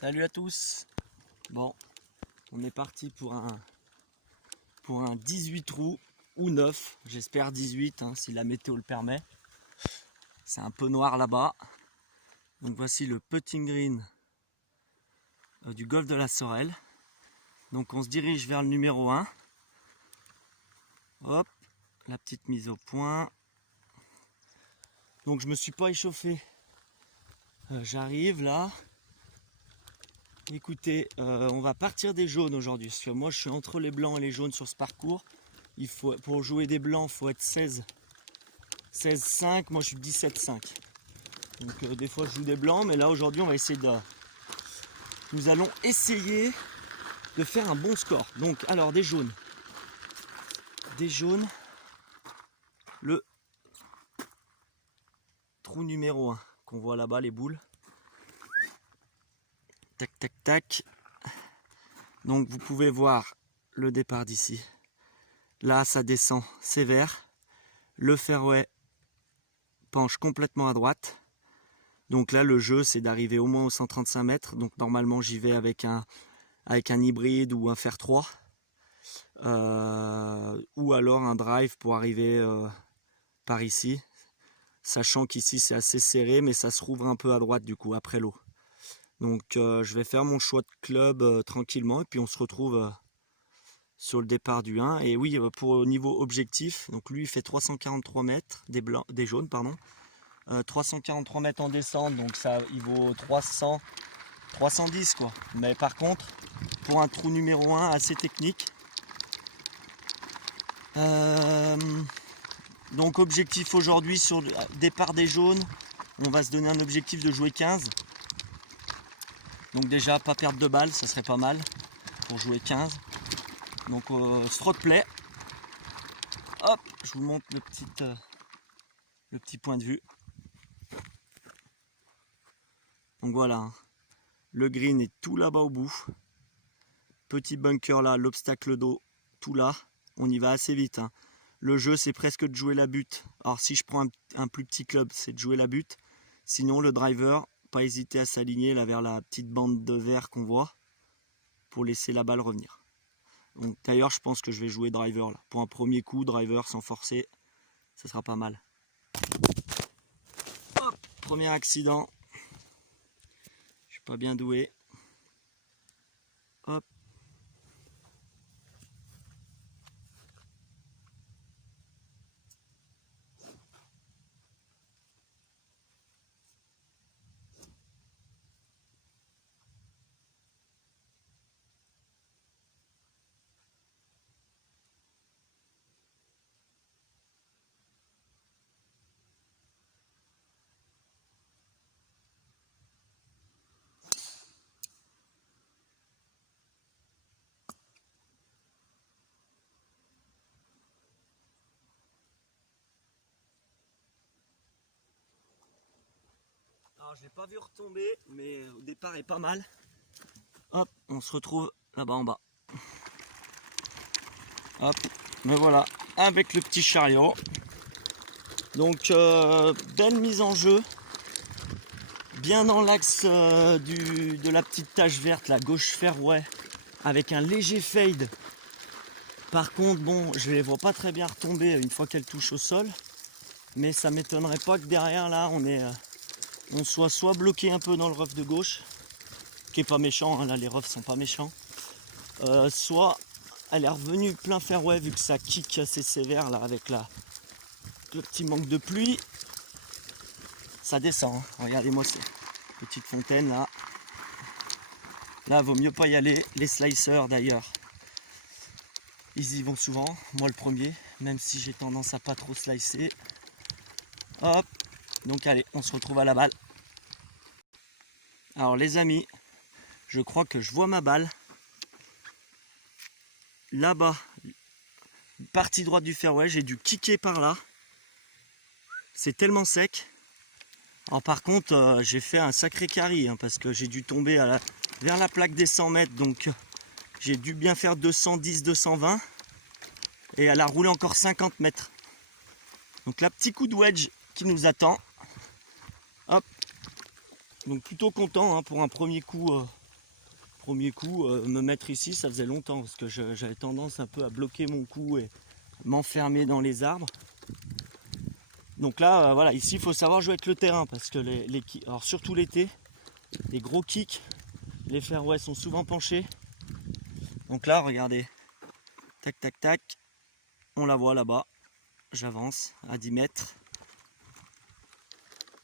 Salut à tous. Bon, on est parti pour un 18 trous ou 9, j'espère 18 si la météo le permet. C'est un peu noir là-bas. Donc voici le putting green du golfe de la Sorelle. Donc on se dirige vers le numéro 1. Hop, la petite mise au point. Donc je me suis pas échauffé. J'arrive là. Écoutez, on va partir des jaunes aujourd'hui. Parce que moi je suis entre les blancs et les jaunes sur ce parcours. Pour jouer des blancs, il faut être 16-5. Moi je suis 17-5. Donc des fois je joue des blancs, mais là aujourd'hui on va essayer nous allons essayer de faire un bon score. Donc alors des jaunes. Le trou numéro 1 qu'on voit là-bas, les boules. Tac tac tac. Donc vous pouvez voir le départ d'ici. Là ça descend sévère. Le fairway penche complètement à droite. Donc là le jeu c'est d'arriver au moins aux 135 mètres. Donc normalement j'y vais avec un hybride ou un fer 3. Ou alors un drive pour arriver par ici. Sachant qu'ici c'est assez serré mais ça se rouvre un peu à droite du coup après l'eau. Donc je vais faire mon choix de club tranquillement et puis on se retrouve sur le départ du 1. Et oui, pour au niveau objectif, donc lui il fait 343 mètres, des jaunes pardon. 343 mètres en descente, donc ça il vaut 310 quoi. Mais par contre, pour un trou numéro 1 assez technique. Donc objectif aujourd'hui sur le départ des jaunes, on va se donner un objectif de jouer 15. Donc déjà pas perdre de balles, ça serait pas mal pour jouer 15. Donc stroke play. Hop, je vous montre le petit point de vue. Donc voilà, le green est tout là-bas au bout. Petit bunker là, l'obstacle d'eau, tout là. On y va assez vite. Le jeu c'est presque de jouer la butte. Alors si je prends un plus petit club, c'est de jouer la butte. Sinon le driver, pas hésiter à s'aligner là vers la petite bande de vert qu'on voit pour laisser la balle revenir. Donc d'ailleurs je pense que je vais jouer driver là. Pour un premier coup, driver sans forcer, ça sera pas mal. Hop, premier accident. Je suis pas bien doué. Hop. Alors je l'ai pas vu retomber, mais au départ est pas mal. Hop, on se retrouve là-bas en bas. Hop, me voilà avec le petit chariot. Donc belle mise en jeu. Bien dans l'axe de la petite tache verte, la gauche fairway, avec un léger fade. Par contre, bon, je les vois pas très bien retomber une fois qu'elle touche au sol. Mais ça m'étonnerait pas que derrière là, on soit bloqué un peu dans le rough de gauche, qui est pas méchant, là les roughs sont pas méchants. Soit elle est revenue plein fairway vu que ça kick assez sévère là avec le petit manque de pluie. Ça descend, regardez-moi ces petites fontaines là. Là vaut mieux pas y aller. Les slicers d'ailleurs, ils y vont souvent, moi le premier, même si j'ai tendance à pas trop slicer. Hop, donc allez, on se retrouve à la balle. Alors les amis, je crois que je vois ma balle. Là-bas, partie droite du fairway, j'ai dû kicker par là. C'est tellement sec. Alors par contre, j'ai fait un sacré carry parce que j'ai dû tomber vers la plaque des 100 mètres. Donc j'ai dû bien faire 210, 220. Et elle a roulé encore 50 mètres. Donc là, petit coup de wedge qui nous attend. Hop. Donc plutôt content pour un premier coup premier coup, me mettre ici, ça faisait longtemps parce que j'avais tendance un peu à bloquer mon cou et m'enfermer dans les arbres. Donc là, voilà, ici il faut savoir jouer avec le terrain parce que alors surtout l'été, les gros kicks, les fairways sont souvent penchés. Donc là, regardez, tac tac tac, on la voit là-bas. J'avance à 10 mètres.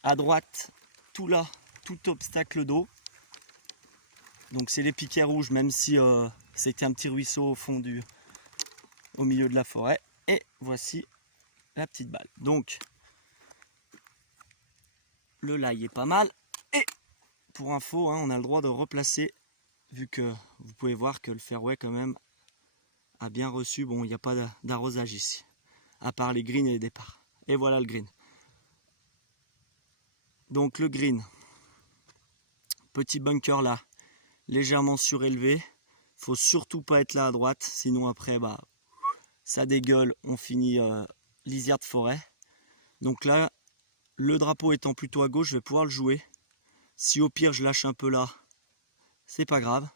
À droite, tout là, tout obstacle d'eau. Donc c'est les piquets rouges, même si c'était un petit ruisseau au milieu de la forêt. Et voici la petite balle. Donc le lie est pas mal. Et pour info, hein, on a le droit de replacer, vu que vous pouvez voir que le fairway quand même a bien reçu. Bon, il n'y a pas d'arrosage ici, à part les greens et les départs. Et voilà le green. Donc le green, petit bunker là, légèrement surélevé. Faut surtout pas être là à droite, sinon après bah ça dégueule, on finit lisière de forêt. Donc là, le drapeau étant plutôt à gauche, je vais pouvoir le jouer. Si au pire je lâche un peu là, c'est pas grave.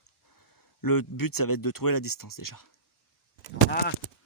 Le but ça va être de trouver la distance déjà. Voilà.